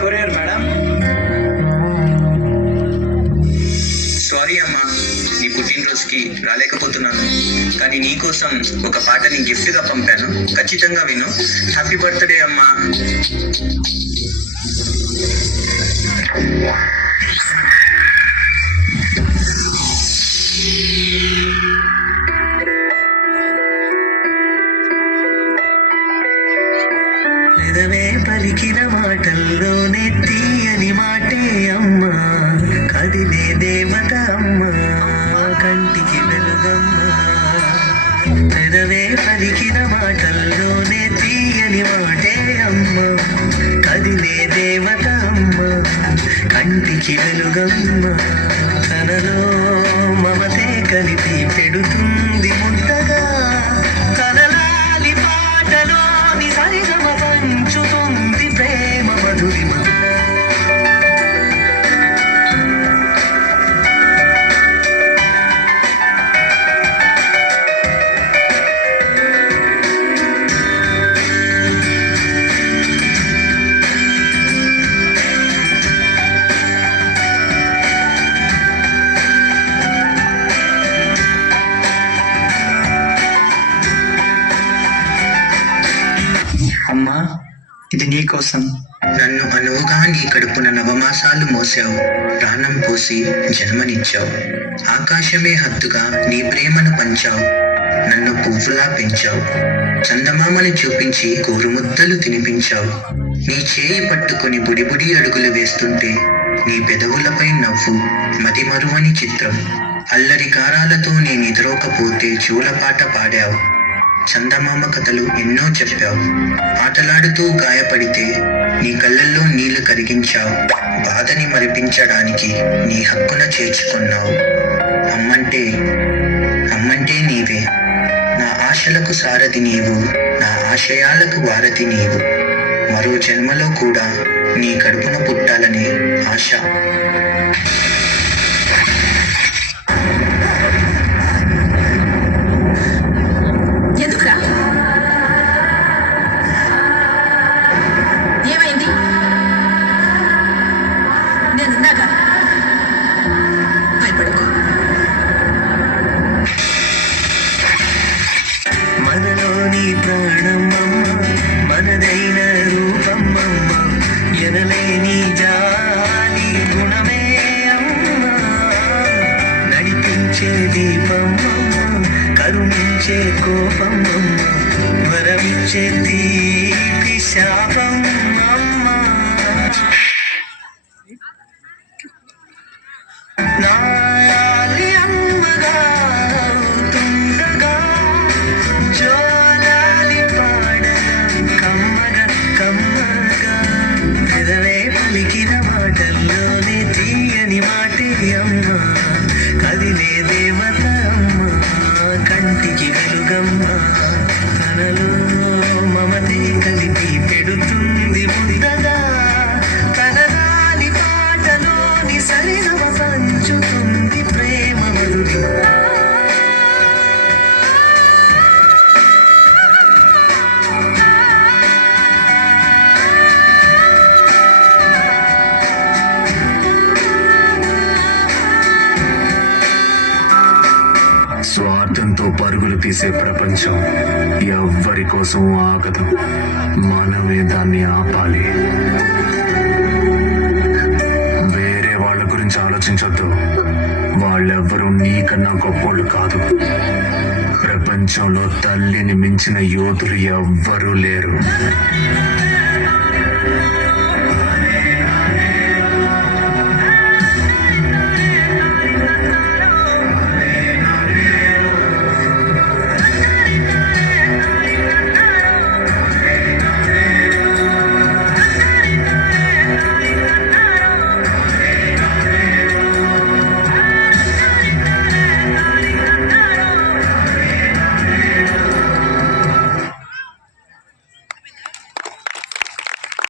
Courier madam. Sorry అమ్మా, నీ పుట్టినరోజుకి రాలేకపోతున్నాను, కానీ నీకోసం ఒక పాటని గిఫ్ట్గా పంపాను. ఖచ్చితంగా విను. హ్యాపీ బర్త్డే అమ్మా. పెదవే పలికిన మాటల్లోనే తీయని మాటే అమ్మా, కదిలే దేవత అమ్మా, కంటికి వెలుగమ్మా. పెదవే పలికిన మాటల్లోనే తీయని మాటే అమ్మా, కదిలే దేవత అమ్మా, కంటికి వెలుగమ్మా. తనలో మమతే కలిపి పెడుతుంది ముద్దగా, కలలాలి పాటలోని సరిగమ పంచుతుంది ప్రేమ మధురిమ. అమ్మా, ఇది నీకోసం. నన్ను అనువుగా నీ కడుపున నవమాసాలు మోసావు, ప్రాణం పోసి జన్మనిచ్చావు. ఆకాశమే హద్దుగా నీ ప్రేమను పంచావు, నన్ను పువ్వులా పెంచావు. చందమామని చూపించి గోరుముద్దలు తినిపించావు. నీ చేయి పట్టుకుని బుడిబుడి అడుగులు వేస్తుంటే నీ పెదవులపై నవ్వు మదిమరువని చిత్రం. అల్లరి కారాలతో నీ నిద్రోకపోతే చూలపాట పాడావు. చందమామ కథలు ఎన్నో చెప్పావు. ఆటలాడుతూ గాయపడితే నీ కళ్ళల్లో నీళ్లు కరిగించావు. బాధని మరిపించడానికి నీ హక్కున చేర్చుకున్నావు. అమ్మంటే నీవే. నా ఆశలకు సారథి నీవు, నా ఆశయాలకు వారధి నీవు. మరో జన్మలో కూడా నీ కడుపున పుట్టాలనే ఆశ. ఏమైంది? నేనున్నాగా, భయపడకు. మనలోని ప్రాణమమ్మ, మనదైన రూపమ్మమ్మ, ఎనలేని జాలి గుణమే అమ్మ. నడిపించే దీపమ్మమ్మ, కరుణించే కోపమ్మమ్మ, వరమిచ్చే తీపి శాపమ్మమ్మ. నాయాలి అమ్మగా అవుతుండగా, జోలాలి పాడగా కమ్మగా కమ్మగా. పెదవే పలికిన మాటల్లోనే తీయని మాటే అమ్మ, కదిలే దేవత అమ్మ, కంటికి వెలుగమ్మ. తనలో మమతే కలిపి పెడుతుంది ముద్దగా, కలరాలి పాటలోని సరిగమ పంచుతుంది ప్రేమ మధురిమ. స్వార్థంతో పరుగులు తీసే ప్రపంచం ఎవ్వరి కోసం ఆగదు. మనమే దాన్ని ఆపాలి. వేరే వాళ్ళ గురించి ఆలోచించొద్దు. వాళ్ళెవ్వరూ నీకన్నా గొప్పోళ్ళు కాదు. ప్రపంచంలో తల్లిని మించిన యోధులు ఎవ్వరూ లేరు.